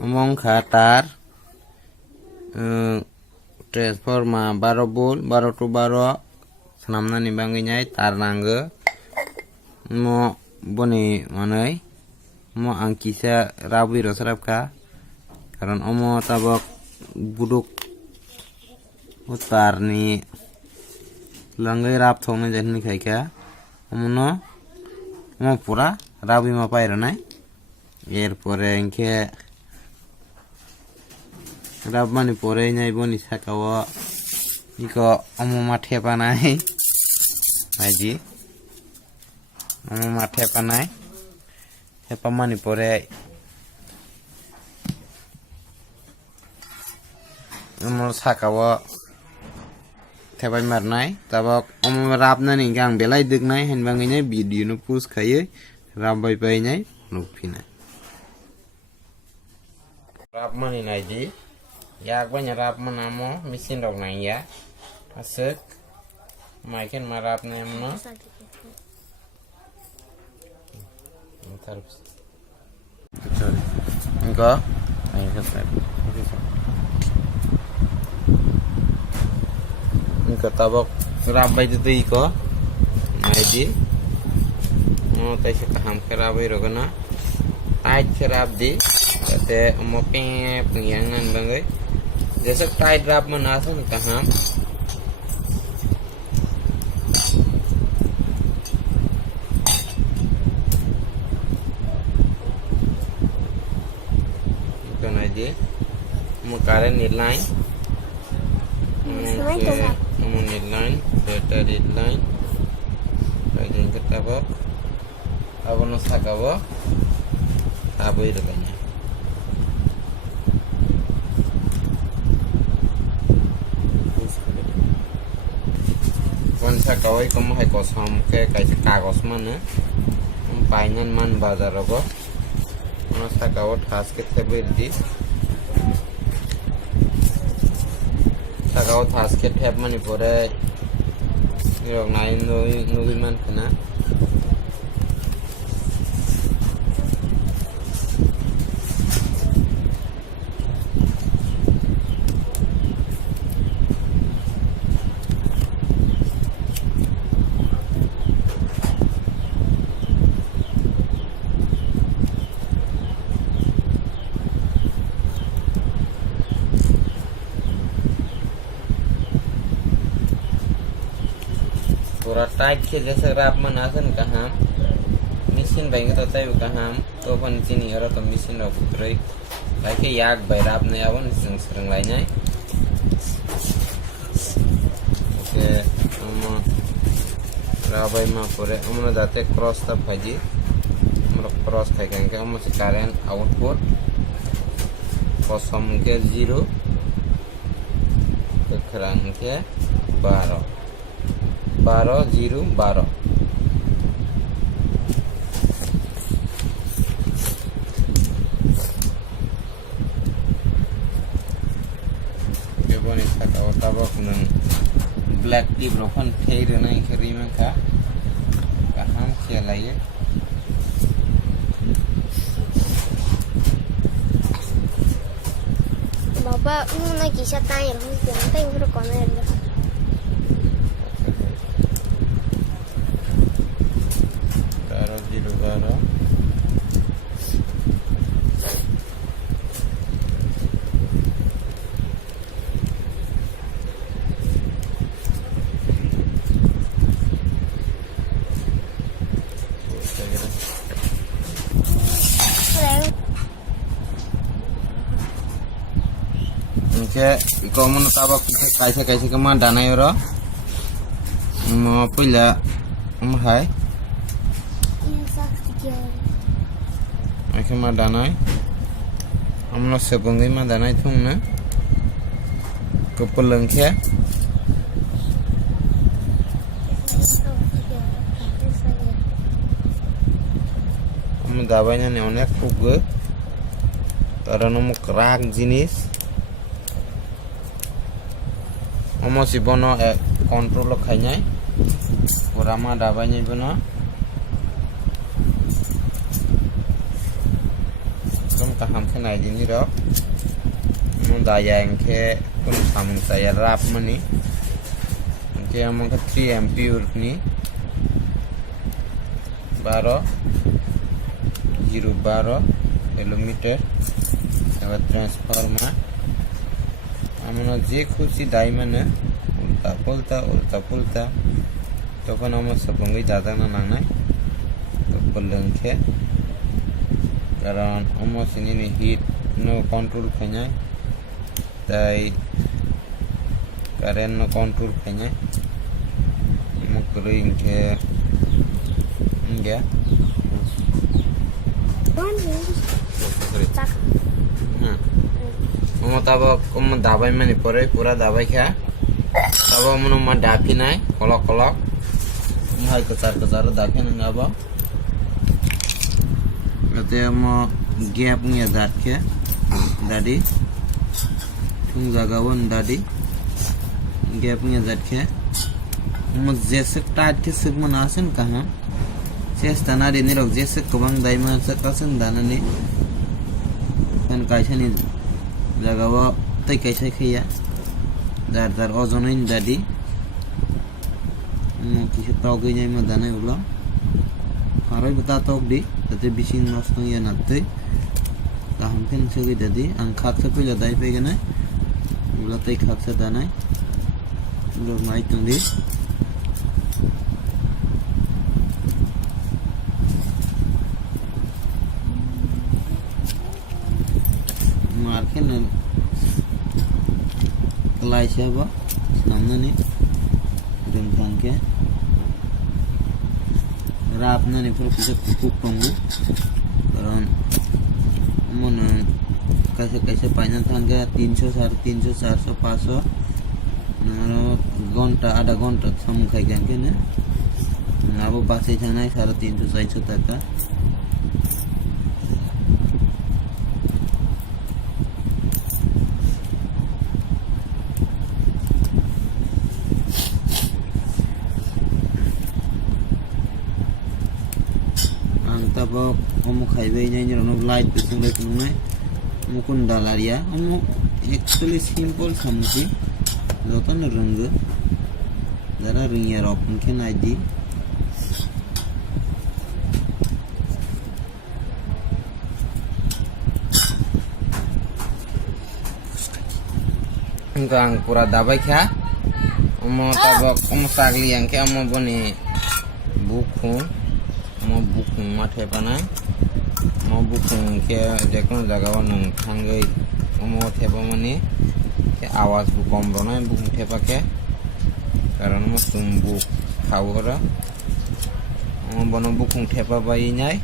Omong khatar transformer 12 volt 12 to 12 senamnani bangi nyai tar nanggo mo boni manai mo angkisa rabi rosrapka karon omo tabok buduk utar ni langai rap thongna jani khaika omono mo pura rabi ma paira nai এরপরে ইনকে রাবমানি পরে নাই বনি সাকাও eco অমো মাঠে পানাই ভাইজি অমো মাঠে পানাই হেপামানি পরে অমো সাকাও থেবাই মারনাই তাবক অমো রাবনানি গাং বেলাই দেখনাই হেনবাঙ্গিনাই ভিডিও নো পুস খাইয়ে রাববাই পাইনাই নুফিনাই rap mani nai di yak banyak rap manamo mesin dok nai ya asik maiken marap ne amno sorry enggak ayo kita enggak tabok rap bai itu iko nai di mau tai sekaham kerabai rogana tight kerap di kata mau pengiangan bangai jasa tight rap menasan kaham bukan aja mau karen deadline mau deadline data deadline bagian ketabok abono sakawo tabai reganya konsa kawai kamu hai kosam ke kaisa kagos mana paingan man bazar rogo konsa kawat khas ke tebel di sakawat khas ke thep mani pore nirok nai nugi man kana पूरा tight के जैसे rap में नासन कहाँ machine बैंगे तो तय कहाँ तो अपन चीनी और तो मशीन रख रही लाइक याग बाय रैप नहीं आवन संग लाइन है ओके हम राबाई में पूरे हमने जाते क्रॉस तब भाजी हम लोग क्रॉस खाई करेंगे हम से करेंट आउटपुट कॉसम के 0 केकरांग के 12 0 12 Kebon isa ka tabak ng black tea broken fair na ikiriman ka kaham siya laye Bapak una kisah tanya yang tayo koner Gara Oke, iko mun tabak kaisa ke ma danai ro mo pila hai Akhir mah danai, amno sebungi mah danai thung na, kepeleng kia, amu dabainya nih onek kuge, taran amu kerak jenis, amu si bono kontrol lo kayaknya, kurama dabainya bono. kaham ke nai dini rok mo daya ke kun samung saya rap mani ke among ke 3 ampere ni 12 kilometre এবার transformer আমরা যে খুশি দাই মানে উল্টা পুলতা তখন আমার সঙ্গে দাদা না নাঙায় তো বললেন খে কারণ আমার সিনি হিট নো কন্ট্রোল খাইনায় তাই কারেন্ট নো কন্ট্রোল খাইনায় মুখ করে ইনকে ইনগা tabak kamu dabai mani pore pura dabai kya tabak mano ma dapi nai kolok hai kecar dapi nang aba ate mo gap nge dat kya dadi tung jagawon dadi gap nge dat kya mo jesek tat ke sug manasen kaha ses tanari ni rok jesek kobang daima sakasen danani kan kaisani jagawa tai kaisa khiya dar ojonain dadi mo kisi tauge jai ma danai ulo harai bata tok di tate bising nostong ya natte kaham ken sugi dadi ang khaksa pila dai pegana ulo tai khaksa danai ulo mai tundi marken kelai siapa namanya nih renggang ke rapna nih perlu bisa kukuk tunggu karena mana kaisa panjang tangga 300 400 500 घंटा आधा घंटा समूह खाई के ना अब बासे जाना है 350 400 तक का tabak omo khaibe nyai rono light besung lek nungai mukun dalaria omo actually simple samuki joton rung dara ringya rokun ke naidi engkang pura dabai kya omo tabak omo sagli yang ke omo boni bukun mau bukung mate panai mau bukung ke dekon jagawan nang thangai mau theba mani ke awas bu kom ronai bukung theba ke karon mo tumbu khawora mo bono bukung theba bai nyai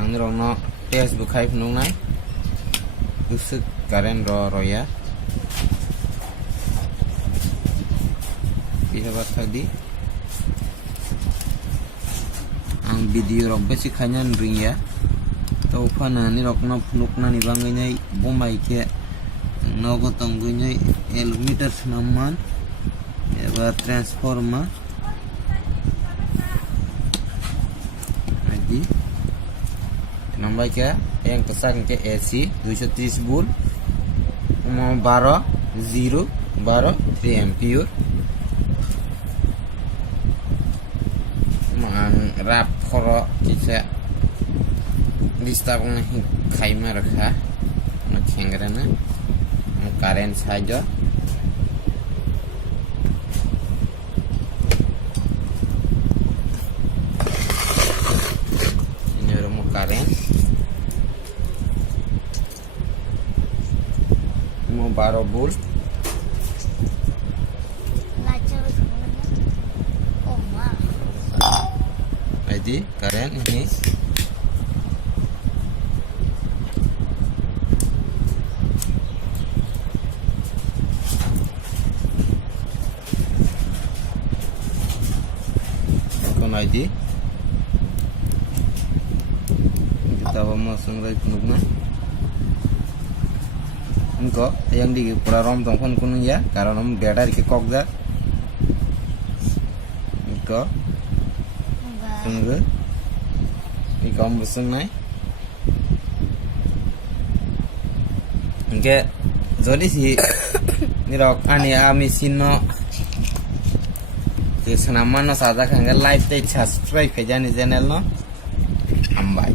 ang rono test bu khai phunung nai usuk karen roya bisa tadi ang video rok besi khanyan ring ya to phana ni rok na phunuk na ni bangai nai bombai ke nogo tonggu nai kilometer namman ebar transformer adi nambai ke yang pesang ke AC 230 volt 3 ampere rap khoro kisa lista kong khaima rakha na khengra na current saja ini romo current mo 12 volt jadi karen ini kon ID kita masuk lagi penungna engko yang di pura rom tongkon kunung ya karena om battery ke kokga engko tunggu ini kamu besung naik Oke, jadi si nirok ani ami sino di senaman no sada kangga like subscribe ke channel no ambai.